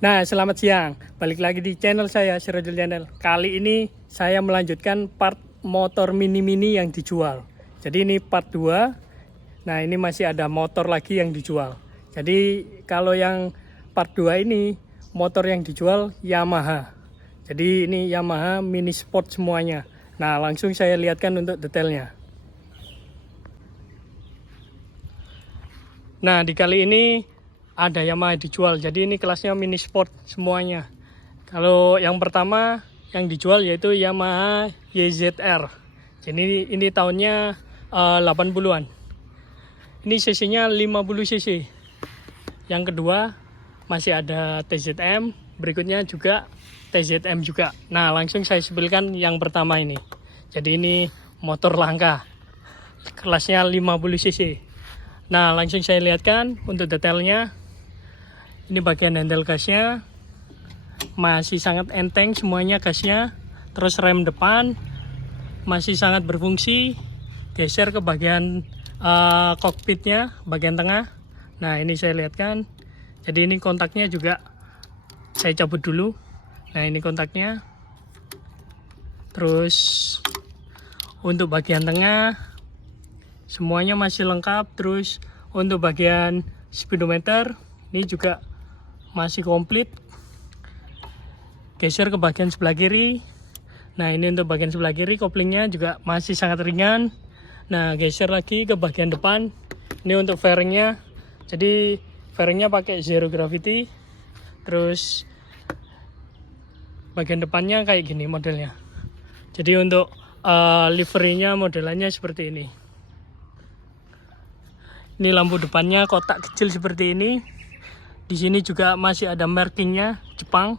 Nah, selamat siang. Balik lagi di channel saya, Sirajul Channel. Kali ini saya melanjutkan part motor mini-mini yang dijual. Jadi ini part 2. Nah, ini masih ada motor lagi yang dijual. Jadi kalau yang part 2 ini motor yang dijual Yamaha. Jadi ini Yamaha mini sport semuanya. Nah, langsung saya lihatkan untuk detailnya. Nah, di kali ini ada Yamaha dijual, jadi ini kelasnya mini sport semuanya. Kalau yang pertama yang dijual yaitu Yamaha YZR. Jadi ini tahunnya 80-an. Ini cc-nya 50 cc. Yang kedua masih ada TZM, berikutnya juga TZM juga. Nah, langsung saya sebutkan yang pertama ini. Jadi ini motor langka, kelasnya 50 cc. Nah, langsung saya lihatkan untuk detailnya. Ini bagian handle gasnya masih sangat enteng semuanya gasnya. Terus rem depan masih sangat berfungsi. Geser ke bagian kokpitnya, bagian tengah. Nah, ini saya lihatkan. Jadi ini kontaknya juga saya cabut dulu. Nah, ini kontaknya. Terus untuk bagian tengah semuanya masih lengkap. Terus untuk bagian speedometer ini juga masih komplit. Geser ke bagian sebelah kiri. Nah, ini untuk bagian sebelah kiri koplingnya juga masih sangat ringan. Nah, geser lagi ke bagian depan. Ini untuk fairingnya. Jadi fairingnya pakai zero gravity. Terus bagian depannya kayak gini modelnya. Jadi untuk liverynya modelannya seperti ini. Ini lampu depannya kotak kecil seperti ini. Di sini juga masih ada markingnya Jepang.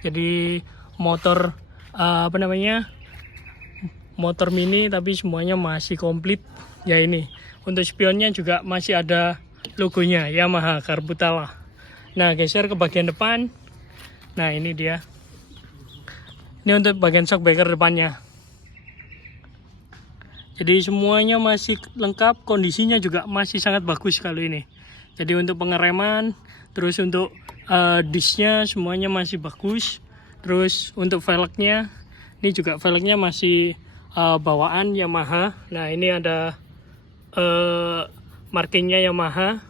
Jadi motor motor mini tapi semuanya masih komplit. Ya ini. Untuk spionnya juga masih ada logonya Yamaha Karbutala. Nah, geser ke bagian depan. Nah, ini dia. Ini untuk bagian shock breaker depannya. Jadi semuanya masih lengkap, kondisinya juga masih sangat bagus kalau ini. Jadi untuk pengereman, terus untuk disknya semuanya masih bagus. Terus untuk velgnya, ini juga velgnya masih bawaan Yamaha. Nah, ini ada markingnya Yamaha.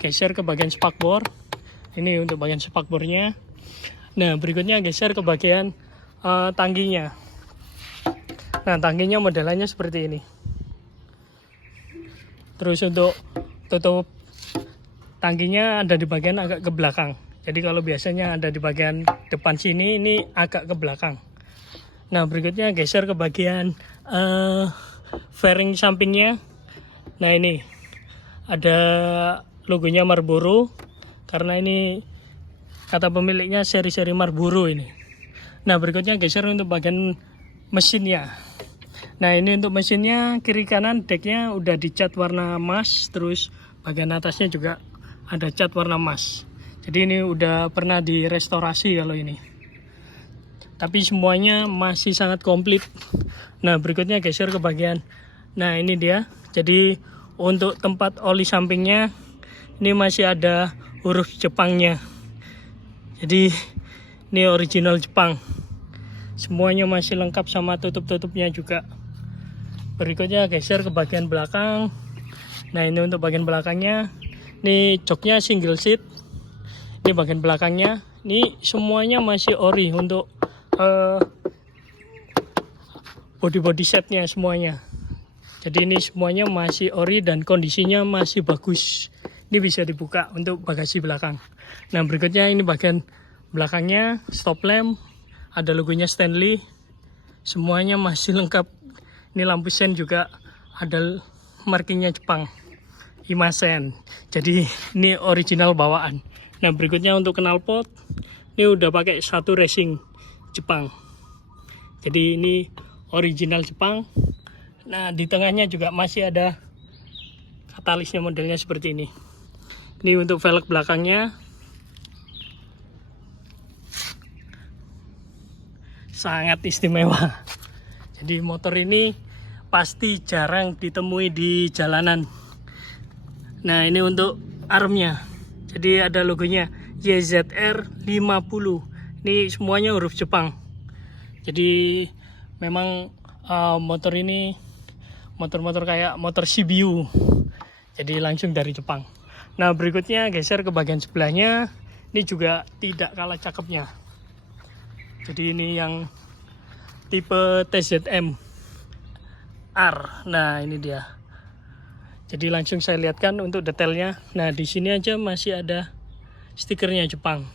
Geser ke bagian spakbor. Ini untuk bagian spakbornya. Nah, berikutnya geser ke bagian tangkinya. Nah, tangkinya modelannya seperti ini. Terus untuk tutup tangkinya ada di bagian agak ke belakang. Jadi kalau biasanya ada di bagian depan sini, ini agak ke belakang. Nah, berikutnya geser ke bagian fairing sampingnya. Nah, ini ada logonya Marlboro, karena ini kata pemiliknya seri-seri Marlboro ini. Nah, berikutnya geser untuk bagian mesinnya. Nah, ini untuk mesinnya kiri kanan decknya udah dicat warna emas. Terus bagian atasnya juga ada cat warna emas. Jadi ini udah pernah direstorasi kalau ini. Tapi semuanya masih sangat komplit. Nah, berikutnya geser ke bagian. Nah, ini dia. Jadi untuk tempat oli sampingnya ini masih ada huruf Jepangnya. Jadi ini original Jepang. Semuanya masih lengkap sama tutup-tutupnya juga. Berikutnya geser ke bagian belakang. Nah, ini untuk bagian belakangnya. Ini joknya single seat. Ini bagian belakangnya. Ini semuanya masih ori untuk body setnya semuanya. Jadi ini semuanya masih ori dan kondisinya masih bagus. Ini bisa dibuka untuk bagasi belakang. Nah, berikutnya ini bagian belakangnya stop lamp. Ada logonya Stanley. Semuanya masih lengkap. Ini lampu sen juga ada markingnya Jepang, Imasen. Jadi ini original bawaan. Nah, berikutnya untuk knalpot, ini udah pakai satu racing Jepang. Jadi ini original Jepang. Nah, di tengahnya juga masih ada katalisnya modelnya seperti ini. Ini untuk velg belakangnya. Sangat istimewa. Jadi motor ini pasti jarang ditemui di jalanan. Nah, ini untuk armnya. Jadi ada logonya YZR 50. Ini semuanya huruf Jepang. Jadi memang motor ini motor-motor kayak motor CBU. Jadi langsung dari Jepang. Nah, berikutnya geser ke bagian sebelahnya. Ini juga tidak kalah cakepnya. Jadi ini yang tipe TZM R. Nah, ini dia. Jadi langsung saya lihatkan untuk detailnya. Nah, di sini aja masih ada stikernya Jepang.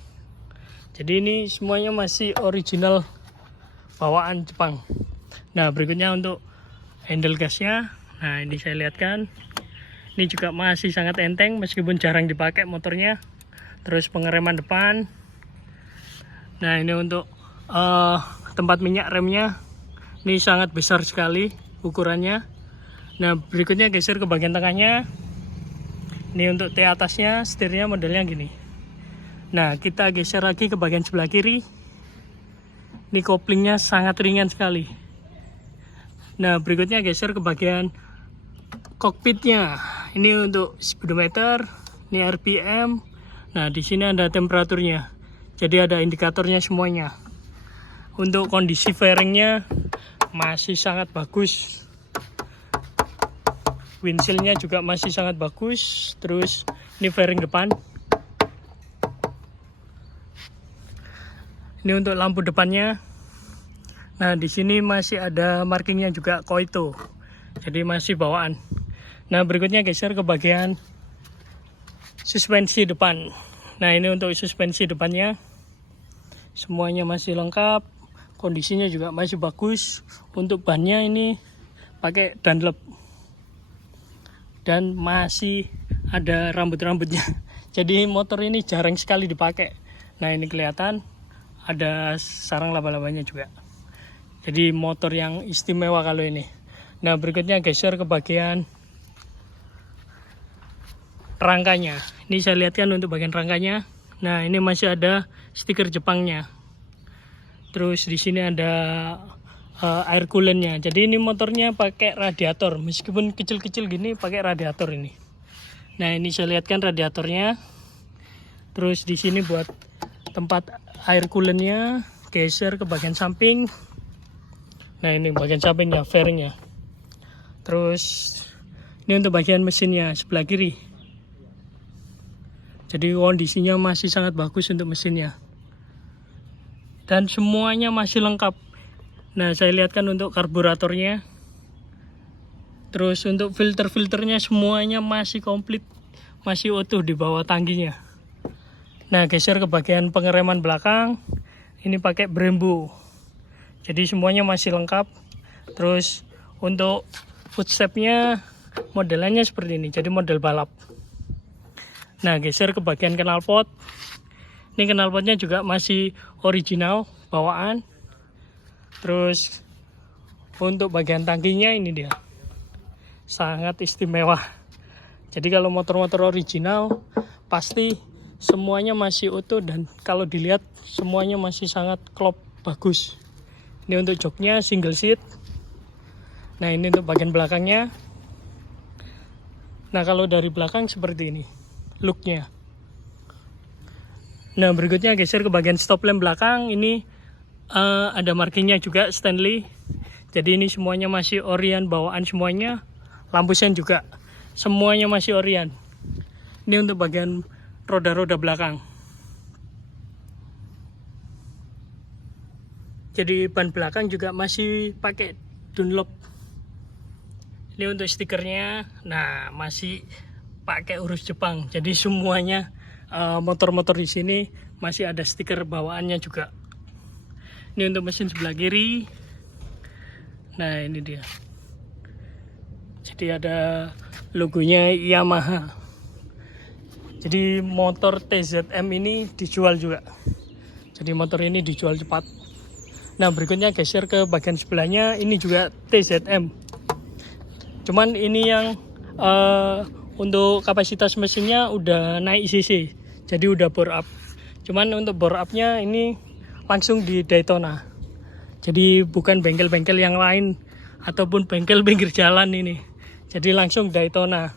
Jadi ini semuanya masih original bawaan Jepang. Nah, berikutnya untuk handle gasnya. Nah, ini saya lihatkan. Ini juga masih sangat enteng meskipun jarang dipakai motornya. Terus pengereman depan. Nah, ini untuk tempat minyak remnya. Ini sangat besar sekali ukurannya. Nah, berikutnya geser ke bagian tengahnya. Ini untuk T atasnya, setirnya modelnya gini. Nah, kita geser lagi ke bagian sebelah kiri. Ini koplingnya sangat ringan sekali. Nah, berikutnya geser ke bagian kokpitnya. Ini untuk speedometer, ini RPM. Nah, di sini ada temperaturnya. Jadi ada indikatornya semuanya. Untuk kondisi fairingnya masih sangat bagus. Windshieldnya juga masih sangat bagus. Terus ini fairing depan. Ini untuk lampu depannya. Nah, di sini masih ada markingnya juga Koito. Jadi masih bawaan. Nah, berikutnya geser ke bagian suspensi depan. Nah, ini untuk suspensi depannya. Semuanya masih lengkap. Kondisinya juga masih bagus. Untuk bannya ini pakai Dunlop. Dan masih ada rambut-rambutnya. Jadi motor ini jarang sekali dipakai. Nah, ini kelihatan ada sarang laba-labanya juga. Jadi motor yang istimewa kalau ini. Nah, berikutnya geser ke bagian rangkanya. Ini saya lihatkan untuk bagian rangkanya. Nah, ini masih ada stiker Jepangnya. Terus di sini ada air coolant-nya. Jadi ini motornya pakai radiator. Meskipun kecil-kecil gini pakai radiator ini. Nah, ini saya lihatkan radiatornya. Terus di sini buat tempat air coolant-nya. Geser ke bagian samping. Nah, ini bagian sampingnya, fairingnya. Terus ini untuk bagian mesinnya sebelah kiri. Jadi kondisinya masih sangat bagus untuk mesinnya. Dan semuanya masih lengkap. Nah, saya lihatkan untuk karburatornya. Terus untuk filter-filternya semuanya masih komplit. Masih utuh di bawah tangkinya. Nah, geser ke bagian pengereman belakang. Ini pakai Brembo. Jadi semuanya masih lengkap. Terus untuk footstepnya modelannya seperti ini. Jadi model balap. Nah, geser ke bagian knalpot. Ini knalpotnya juga masih original bawaan. Terus untuk bagian tangkinya ini dia. Sangat istimewa. Jadi kalau motor-motor original pasti semuanya masih utuh dan kalau dilihat semuanya masih sangat klop bagus. Ini untuk joknya single seat. Nah, ini untuk bagian belakangnya. Nah, kalau dari belakang seperti ini looknya. Nah, berikutnya geser ke bagian stop lamp belakang. Ini ada markingnya juga Stanley. Jadi ini semuanya masih Orion bawaan semuanya. Lampu sen juga semuanya masih Orion. Ini untuk bagian roda-roda belakang. Jadi ban belakang juga masih pakai Dunlop. Ini untuk stikernya. Nah, masih pakai huruf Jepang. Jadi semuanya motor-motor di sini masih ada stiker bawaannya juga. Ini untuk mesin sebelah kiri. Nah, ini dia. Jadi ada logonya Yamaha. Jadi motor TZM ini dijual juga. Jadi motor ini dijual cepat. Nah, berikutnya geser ke bagian sebelahnya. Ini juga TZM. Cuman ini yang untuk kapasitas mesinnya udah naik cc. Jadi udah bore up. Cuman untuk bore up-nya ini langsung di Daytona. Jadi bukan bengkel-bengkel yang lain ataupun bengkel pinggir jalan ini. Jadi langsung Daytona.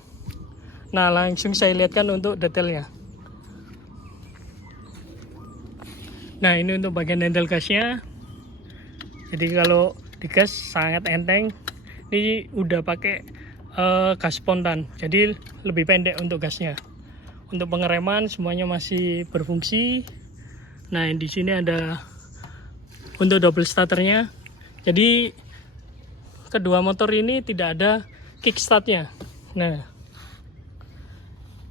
Nah, langsung saya lihatkan untuk detailnya. Nah ini untuk bagian handle gasnya. Jadi kalau digas sangat enteng. Ini udah pakai gas spontan, jadi lebih pendek untuk gasnya. Untuk pengereman semuanya masih berfungsi. Nah di sini ada untuk double starternya. Jadi kedua motor ini tidak ada kickstartnya. Nah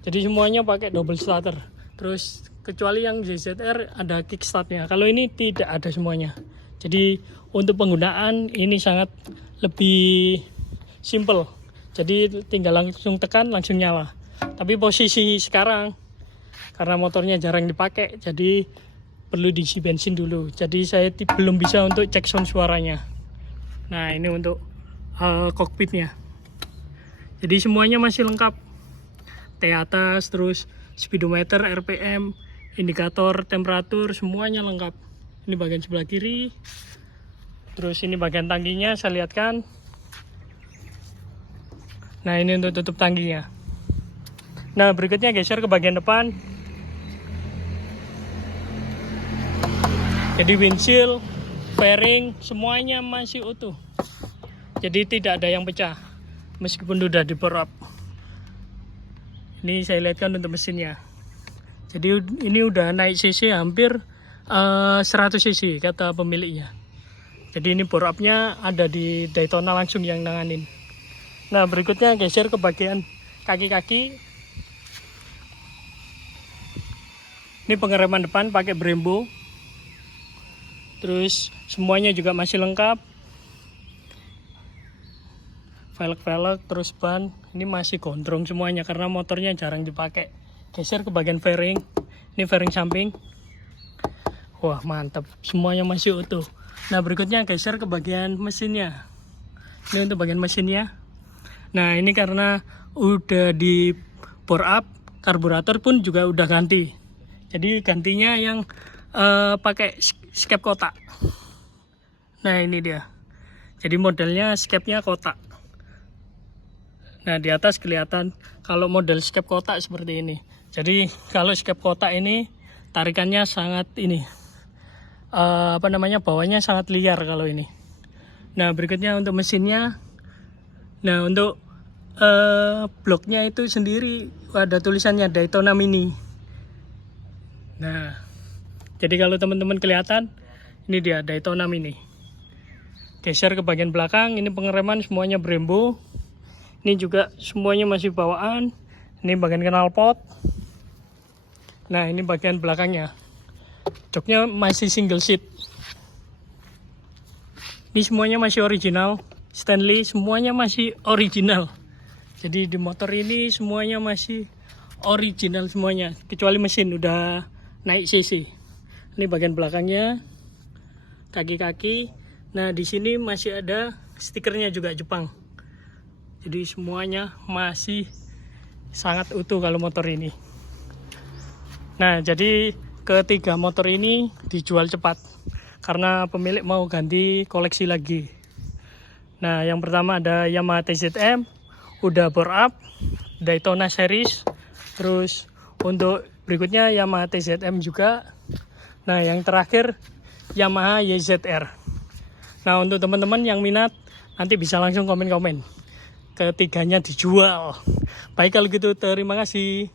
jadi semuanya pakai double starter. Terus kecuali yang ZZR ada kickstartnya. Kalau ini tidak ada semuanya. Jadi untuk penggunaan ini sangat lebih simple. Jadi tinggal langsung tekan langsung nyala. Tapi posisi sekarang karena motornya jarang dipakai, jadi perlu diisi bensin dulu. Jadi saya belum bisa untuk cek sound suaranya. Nah ini untuk kokpitnya. Jadi semuanya masih lengkap. T atas, terus speedometer, RPM, indikator temperatur, semuanya lengkap. Ini bagian sebelah kiri. Terus ini bagian tangkinya saya lihatkan. Nah ini untuk tutup tangkinya. Nah berikutnya geser ke bagian depan. Jadi windshield, fairing, semuanya masih utuh. Jadi tidak ada yang pecah meskipun sudah di bore up. Ini saya lihatkan untuk mesinnya. Jadi ini udah naik cc hampir 100 cc kata pemiliknya. Jadi ini bore up-nya ada di Daytona langsung yang nanganin. Nah berikutnya geser ke bagian kaki-kaki. Ini pengereman depan pakai Brembo. Terus semuanya juga masih lengkap. Velg, terus ban ini masih gondrong semuanya karena motornya jarang dipakai. Geser ke bagian fairing. Ini fairing samping. Wah mantap, semuanya masih utuh. Nah berikutnya geser ke bagian mesinnya. Ini untuk bagian mesinnya. Nah ini karena udah di bore up, karburator pun juga udah ganti. Jadi gantinya yang pakai skep kotak. Nah ini dia. Jadi modelnya skepnya kotak. Nah di atas kelihatan kalau model skep kotak seperti ini. Jadi kalau skep kotak ini tarikannya sangat ini bawahnya sangat liar kalau ini. Nah berikutnya untuk mesinnya. Nah untuk bloknya itu sendiri ada tulisannya Daytona Mini. Nah jadi kalau teman-teman kelihatan ini dia Daytona Mini. Geser ke bagian belakang, ini pengereman semuanya Brembo. Ini juga semuanya masih bawaan. Ini bagian knalpot. Nah ini bagian belakangnya. Joknya masih single seat. Ini semuanya masih original. Stanley semuanya masih original. Jadi di motor ini semuanya masih original semuanya. Kecuali mesin udah naik cc. Ini bagian belakangnya. Kaki-kaki. Nah di sini masih ada stikernya juga Jepang. Jadi semuanya masih sangat utuh kalau motor ini. Nah jadi ketiga motor ini dijual cepat karena pemilik mau ganti koleksi lagi. Nah yang pertama ada Yamaha TZM, udah bore up, Daytona series. Terus untuk berikutnya Yamaha TZM juga. Nah yang terakhir Yamaha YZR. Nah untuk teman-teman yang minat nanti bisa langsung komen-komen. Ketiganya dijual. Baik kalau gitu terima kasih.